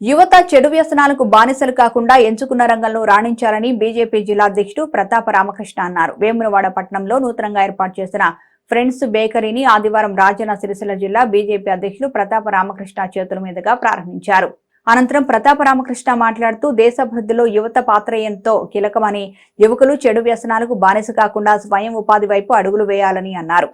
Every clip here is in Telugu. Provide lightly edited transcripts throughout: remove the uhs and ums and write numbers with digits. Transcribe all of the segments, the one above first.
యువత చెడు వ్యసనాలకు బానిసలు కాకుండా ఎంచుకున్న రంగంలో రాణించాలని బీజేపీ జిల్లా అధ్యక్షుడు ప్రతాప రామకృష్ణ అన్నారు. వేములవాడ పట్టణంలో నూతనంగా ఏర్పాటు చేసిన ఫ్రెండ్స్ బేకరీని ఆదివారం రాజన్న సిరిసిల్ల జిల్లా బీజేపీ అధ్యక్షుడు ప్రతాప రామకృష్ణ చేతుల మీదుగా ప్రారంభించారు. అనంతరం ప్రతాప రామకృష్ణ మాట్లాడుతూ దేశాభివృద్ధిలో యువత పాత్ర ఎంతో కీలకమని, యువకులు చెడు వ్యసనాలకు బానిస కాకుండా స్వయం ఉపాధి వైపు అడుగులు వేయాలని అన్నారు.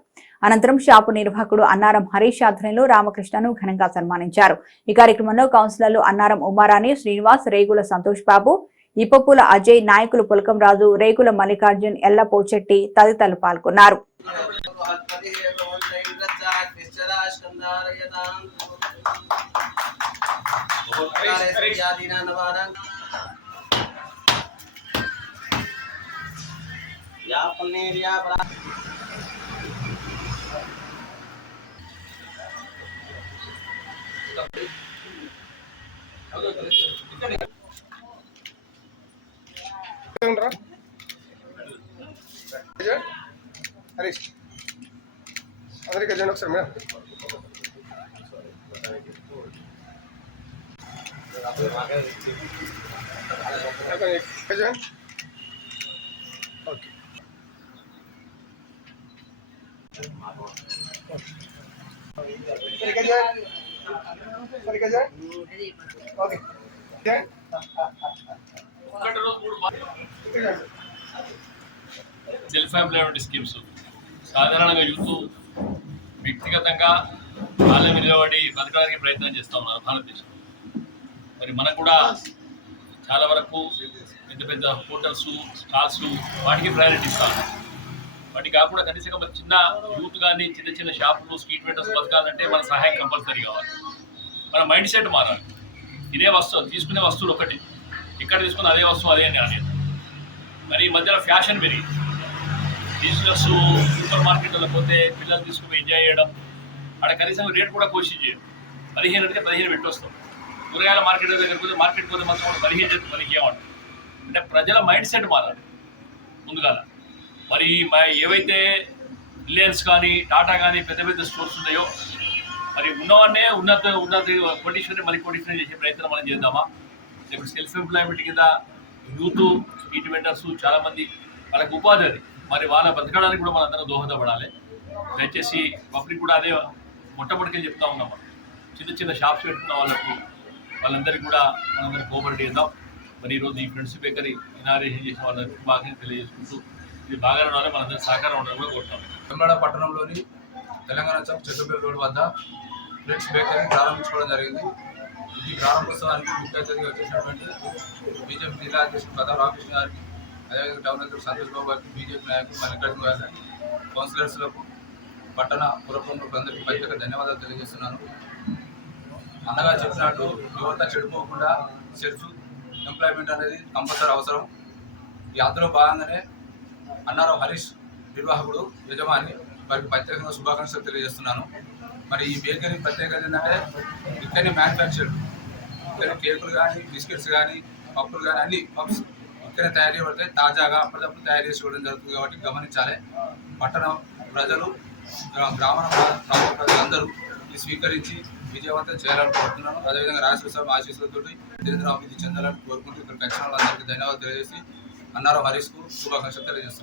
అనంతరం షాపు నిర్వాహకుడు అన్నారం హరీష్ ఆధ్వర్యంలో రామకృష్ణను ఘనంగా సన్మానించారు. ఈ కార్యక్రమంలో కౌన్సిలర్లు అన్నారం ఉమారాణి, శ్రీనివాస్, రేగుల సంతోష్ బాబు, ఇప్పపుల అజయ్, నాయకులు పులకం రాజు, రేగుల మల్లికార్జున్, ఎల్ల పోచెట్టి తదితరులు పాల్గొన్నారు. హరీష్ అందరికీ జనం ఒకసారి madam okay okay self employment schemes సాధారణంగా యూత్ వ్యక్తిగతంగా కాళ్ళ నిలబడి బతకడానికి ప్రయత్నం చేస్తూ ఉన్నారు భారతదేశంలో. మరి మనకు కూడా చాలా వరకు పెద్ద పెద్ద హోటల్స్, స్టాల్స్ వాటికి ప్రయారిటీ ఇస్తాను. వాటికి కాకుండా కనీసం మరి చిన్న యూత్ కానీ చిన్న చిన్న షాపులు, స్ట్రీట్ వెండర్స్ బతకాలంటే మన సహాయం కంపల్సరీ కావాలి. మన మైండ్ సెట్ మారాలి. ఇదే వస్తువు తీసుకునే వస్తువులు ఒకటి, ఎక్కడ తీసుకున్న అదే వస్తువు అదే అని అనేది. మరి ఈ మధ్యన ఫ్యాషన్ పెరిగింది. బిజినెస్ సూపర్ మార్కెట్లలో పోతే పిల్లలు తీసుకుని ఎంజాయ్ చేయడం, అక్కడ కనీసం రేట్ కూడా కోషిష్ చేయడం. 15 అంటే 15 పెట్టొస్తాం. కూరగాయల మార్కెట్ దగ్గర పోతే మార్కెట్ పోతే మాత్రం 15 చేతి 15 ఏమంటారు. అంటే ప్రజల మైండ్ సెట్ మారాలి ముందుగా. మరి ఏవైతే రిలయన్స్ కానీ, టాటా కానీ పెద్ద పెద్ద స్టోర్స్ ఉన్నాయో, మరి ఉన్నవన్నే ఉన్నత కోటీశ్వరిని మరి కోటీశ్వరి చేసే ప్రయత్నం మనం చేద్దామా? ఇప్పుడు సెల్ఫ్ ఎంప్లాయ్మెంట్ కింద యూత్, స్ట్రీట్ వెండర్స్ చాలామంది వాళ్ళకి ఉపాధి అది. మరి వాళ్ళ బతకడానికి కూడా మనందరం దోహదపడాలి. దయచేసి పబ్లిక్ కూడా అదే మొట్టమొదటికి చెప్తా ఉన్నాం. మనం చిన్న చిన్న షాప్స్ పెట్టుకున్న వాళ్ళందరికీ కూడా మనందరికీ కోఆపరేట్ చేద్దాం. మరి ఈరోజు ఈ ఫ్రెండ్స్ బేకరీ ఇనాగ్రేషన్ చేసిన వాళ్ళకి బాగా తెలియజేసుకుంటూ ఇది బాగా ఉండాలి, మనందరి సహకారం ఉండాలని కూడా కోరుతాం. వేములవాడ పట్టణంలోని తెలంగాణ చౌక్ చెట్టుపల్లి రోడ్ వద్ద ఫ్రెండ్స్ బేకరీ ప్రారంభించుకోవడం జరిగింది. ఈ ప్రారంభోత్సవానికి ముఖ్య అతిథిగా వచ్చేసినటువంటి బీజేపీ జిల్లా అధ్యక్షుడు ప్రతాప్ రామకృష్ణ గారికి, అదేవిధంగా టౌన్ అధ్యక్షుడు సంతోష్ బాబు గారికి, బీజేపీ నాయకులు మల్లికార్జున గారికి, కౌన్సిలర్స్లకు, పట్టణ పురప్రముఖులందరికీ ప్రత్యేక ధన్యవాదాలు తెలియజేస్తున్నాను. అన్నగా చెప్పినట్టు యువత చెడిపోకుండా సెల్ఫ్ ఎంప్లాయ్మెంట్ అనేది కంపల్సరీ అవసరం. ఈ అందులో భాగంగానే అన్నారం హరీష్ నిర్వాహకుడు, యజమాని, వారికి ప్రత్యేకంగా శుభాకాంక్షలు తెలియజేస్తున్నాను. మరి ఈ బేకరీ ప్రత్యేకత ఏంటంటే ఇక్కడనే మ్యానుఫ్యాక్చర్డ్, ఇక్కడ కేకులు కానీ, బిస్కెట్స్ కానీ, పప్పులు కానీ అన్ని పప్స్ ఇక్కడనే తయారు చేయబడతాయి. తాజాగా అప్పటికప్పుడు తయారు చేసి ఇవ్వడం జరుగుతుంది కాబట్టి గమనించాలి. పట్టణ ప్రజలు, గ్రామ ప్రజలందరూ ఇది స్వీకరించి విజయవంతం చేయాలని కోరుతున్నాను. అదేవిధంగా రాష్ట్ర ఆశీస్సులతో నిరంతరం అభివృద్ధి చెందాలని కోరుకుంటూ ఇక్కడ వచ్చిన వాళ్ళందరికీ ధన్యవాదాలు తెలియజేసి అన్నారం హరీష్కు శుభాకాంక్షలు తెలియజేస్తున్నాను.